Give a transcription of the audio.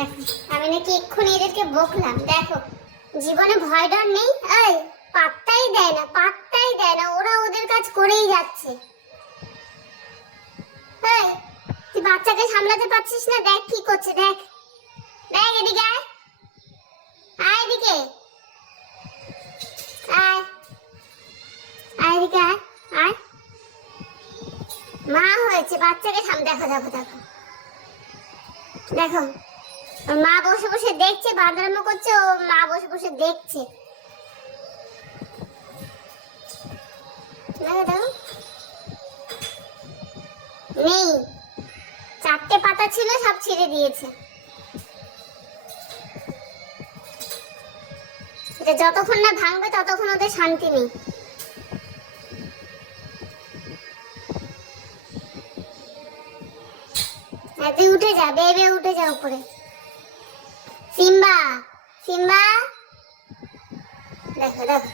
দেখো আমি নাকি এক্ষুনি এদেরকে বকলাম। দেখো জীবনে ভয় ডর নেই, এই পাত্তাই দেয় না, পাত্তাই দেয় না, ওরা ওদের কাজ করেই যাচ্ছে। এই তুই বাচ্চাকে সামলাতে পারছিস না? দেখ কি করছে, দেখ দেখ, এদিকে আয়, আয় এদিকে আয়, আয় এদিকে আয়, আয়। মা হয়েছে বাচ্চাকে দেখো দেখো দেখো দেখো, মা বসে বসে দেখছে, বাঁদরামো করছে, ও মা বসে বসে দেখছে। দেখো দেখো, নেই, 4টে পাতা ছিল সব ছিঁড়ে দিয়েছে। এটা যতক্ষণ না ভাঙবে ততক্ষণ ওদের শান্তি নেই। তুই উঠে যা, বেবে উঠে যা উপরে। সিম্বা, সিম্বা, দেখো দেখো